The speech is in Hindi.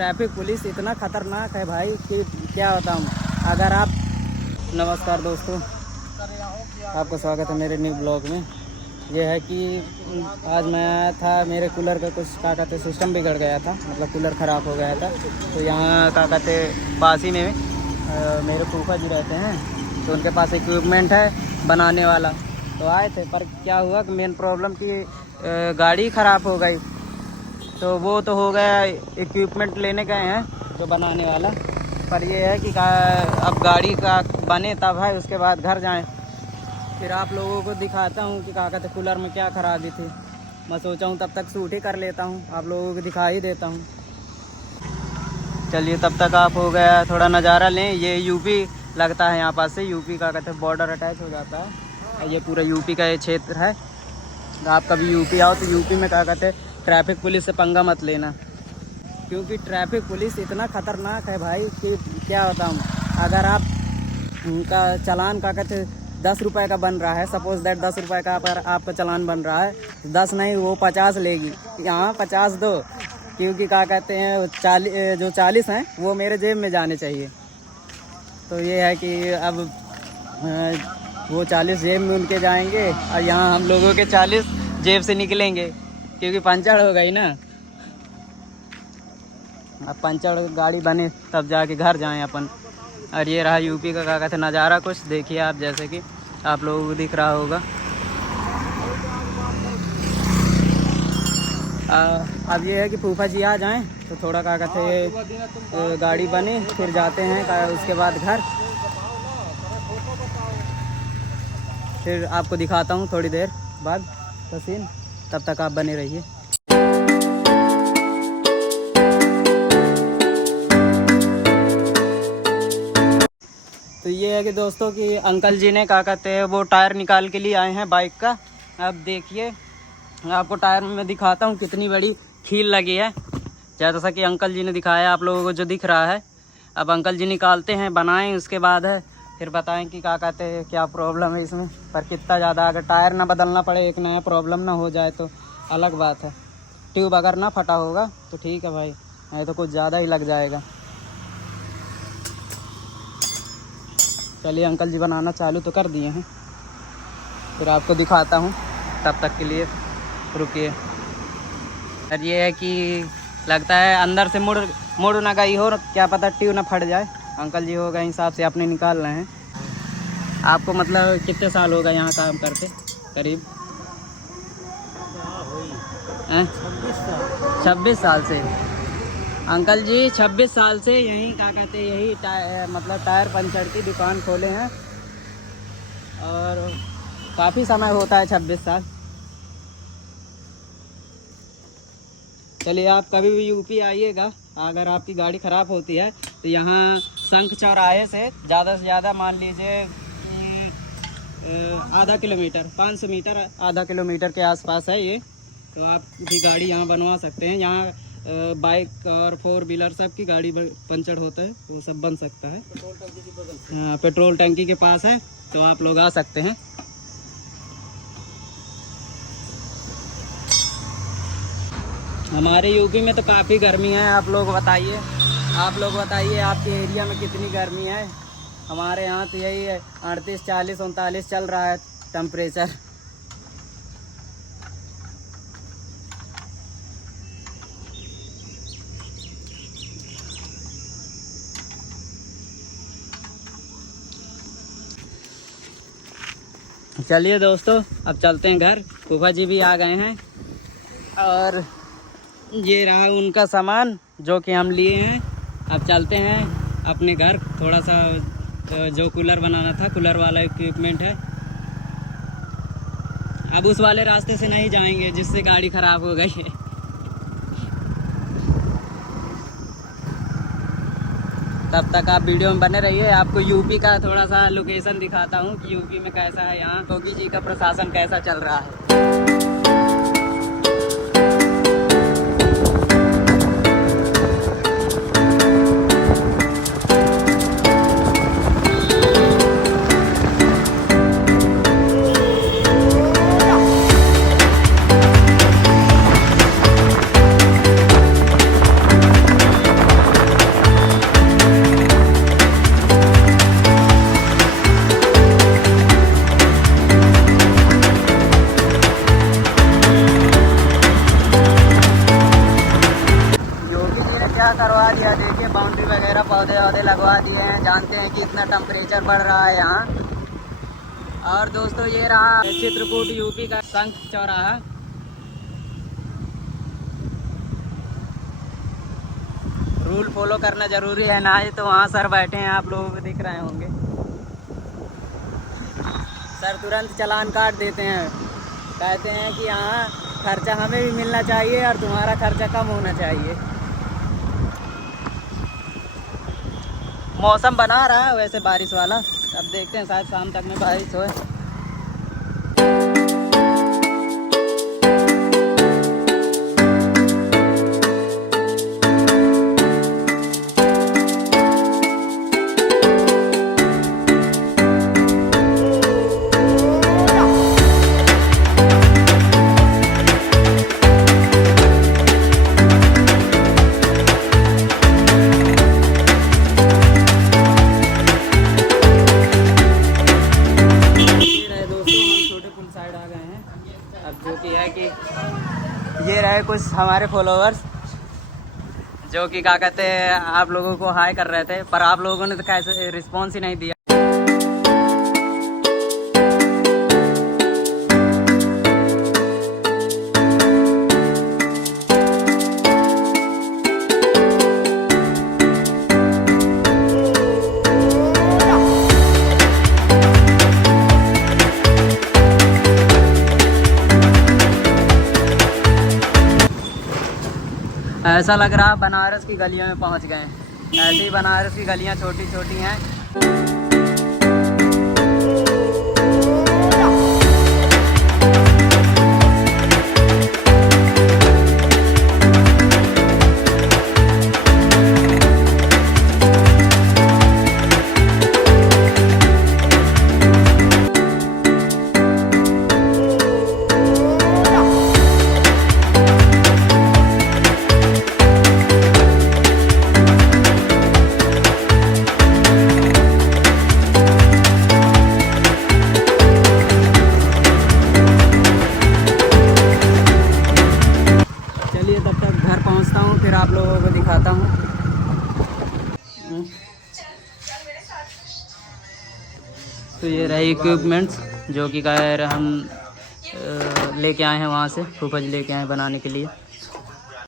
ट्रैफिक पुलिस इतना खतरनाक है भाई कि क्या बताऊँ। अगर आप नमस्कार दोस्तों, आपका स्वागत है मेरे न्यू ब्लॉग में। ये है कि आज मैं आया था, मेरे कूलर का कुछ क्या कहते सिस्टम बिगड़ गया था, मतलब कूलर ख़राब हो गया था। तो यहाँ क्या कहते पास ही में मेरे फूफा जी रहते हैं, तो उनके पास इक्विपमेंट है बनाने वाला। तो आए थे, पर क्या हुआ कि मेन प्रॉब्लम की गाड़ी ख़राब हो गई। तो वो तो हो गया, इक्विपमेंट लेने गए हैं जो बनाने वाला, पर ये है कि अब गाड़ी का बने तब है, उसके बाद घर जाएं। फिर आप लोगों को दिखाता हूँ कि क्या कहते कूलर में क्या खराबी थी। मैं सोचा हूँ तब तक शूट ही कर लेता हूँ, आप लोगों को दिखा ही देता हूँ। चलिए तब तक आप हो गया थोड़ा नज़ारा लें। ये यूपी लगता है, यहाँ पास से यूपी का कहते बॉर्डर अटैच हो जाता है। ये पूरा यूपी का ये क्षेत्र है। आप कभी यूपी आओ तो यूपी में क्या कहते ट्रैफिक पुलिस से पंगा मत लेना, क्योंकि ट्रैफिक पुलिस इतना ख़तरनाक है भाई कि क्या बताऊँ। अगर आप उनका चालान क्या कहते 10 रुपये का बन रहा है, सपोज़ दैट 10 रुपये का पर आपका चालान बन रहा है, 10 नहीं वो 50 लेगी। यहाँ 50 दो, क्योंकि क्या कहते हैं 40 हैं वो मेरे जेब में जाने चाहिए। तो ये है कि अब वो 40 जेब में उनके जाएंगे और यहाँ हम लोगों के 40 जेब से निकलेंगे, क्योंकि पंचर हो गई ना। अब पंचर गाड़ी बने तब जाके घर जाएं अपन। और ये रहा यूपी का क्या कहते नज़ारा, कुछ देखिए आप, जैसे कि आप लोगों को दिख रहा होगा। अब ये है कि फूफा जी आ जाएं तो थोड़ा क्या कहते गाड़ी बने, फिर जाते हैं उसके बाद घर। फिर आपको दिखाता हूँ थोड़ी देर बाद का सीन, तब तक आप बने रहिए। तो ये है कि दोस्तों कि अंकल जी ने क्या कहते हैं वो टायर निकाल के लिए आए हैं बाइक का। अब देखिए आपको टायर में मैं दिखाता हूँ कितनी बड़ी खील लगी है, जैसा कि अंकल जी ने दिखाया आप लोगों को जो दिख रहा है। अब अंकल जी निकालते हैं, बनाएं, उसके बाद है फिर बताएं कि क्या कहते हैं क्या प्रॉब्लम है इसमें। पर कितना ज़्यादा, अगर टायर ना बदलना पड़े, एक नया प्रॉब्लम ना हो जाए तो अलग बात है। ट्यूब अगर ना फटा होगा तो ठीक है भाई, नहीं तो कुछ ज़्यादा ही लग जाएगा। चलिए अंकल जी बनाना चालू तो कर दिए हैं, फिर आपको दिखाता हूँ, तब तक के लिए रुकिए। और ये है कि लगता है अंदर से मुड़ ना गई हो, क्या पता ट्यूब ना फट जाए। अंकल जी होगा हिसाब से अपने निकाल रहे हैं। आपको मतलब कितने साल होगा यहाँ काम करते? करीब 26 साल से। अंकल जी 26 साल से यहीं क्या कहते यही मतलब टायर पंचर की दुकान खोले हैं, और काफ़ी समय होता है 26 साल। चलिए आप कभी भी यूपी आइएगा, अगर आपकी गाड़ी ख़राब होती है तो यहाँ शंख चौराहे से ज़्यादा मान लीजिए कि आधा किलोमीटर, 500 मीटर, आधा किलोमीटर के आसपास है ये। तो आप भी गाड़ी यहाँ बनवा सकते हैं। यहाँ बाइक और 4 व्हीलर सब की गाड़ी पंचर होता है, वो सब बन सकता है। हाँ, पेट्रोल टंकी के पास है, तो आप लोग आ सकते हैं। हमारे यूपी में तो काफ़ी गर्मी है। आप लोग बताइए आपके एरिया में कितनी गर्मी है। हमारे यहाँ तो यही है 38, 40, 39 चल रहा है टेम्परेचर। चलिए दोस्तों अब चलते हैं घर। फूफा जी भी आ गए हैं, और ये रहा उनका सामान जो कि हम लिए हैं। अब चलते हैं अपने घर। थोड़ा सा जो कूलर बनाना था, कूलर वाला इक्विपमेंट है। अब उस वाले रास्ते से नहीं जाएंगे जिससे गाड़ी ख़राब हो गई है। तब तक आप वीडियो में बने रहिए। आपको यूपी का थोड़ा सा लोकेशन दिखाता हूँ कि यूपी में कैसा है, यहाँ योगी जी का प्रशासन कैसा चल रहा है। क्या करवा दिया, देखिए बाउंड्री वगैरह पौधे वौधे लगवा दिए हैं। जानते हैं कि इतना टेम्परेचर बढ़ रहा है यहाँ। और दोस्तों ये रहा चित्रकूट यूपी का संख चौराहा। रूल फॉलो करना जरूरी है ना। ये तो वहाँ सर बैठे हैं, आप लोगों को दिख रहे होंगे। सर तुरंत चालान काट देते हैं, कहते हैं कि यहाँ खर्चा हमें भी मिलना चाहिए और तुम्हारा खर्चा कम होना चाहिए। मौसम बना रहा है वैसे बारिश वाला, अब देखते हैं शायद शाम तक में बारिश होए। जो कि है कि ये रहे कुछ हमारे फॉलोअर्स जो कि क्या कहते हैं आप लोगों को हाय कर रहे थे, पर आप लोगों ने तो कैसे रिस्पॉन्स ही नहीं दिया। ऐसा लग रहा बनारस की गलियों में पहुंच गए हैं। ऐसे ही बनारस की गलियां छोटी छोटी हैं। तब तक घर पहुंचता हूं, फिर आप लोगों को दिखाता हूं। तो ये रहे इक्विपमेंट्स जो कि हम लेके आए हैं वहां से, फूफा जी लेके आए हैं बनाने के लिए।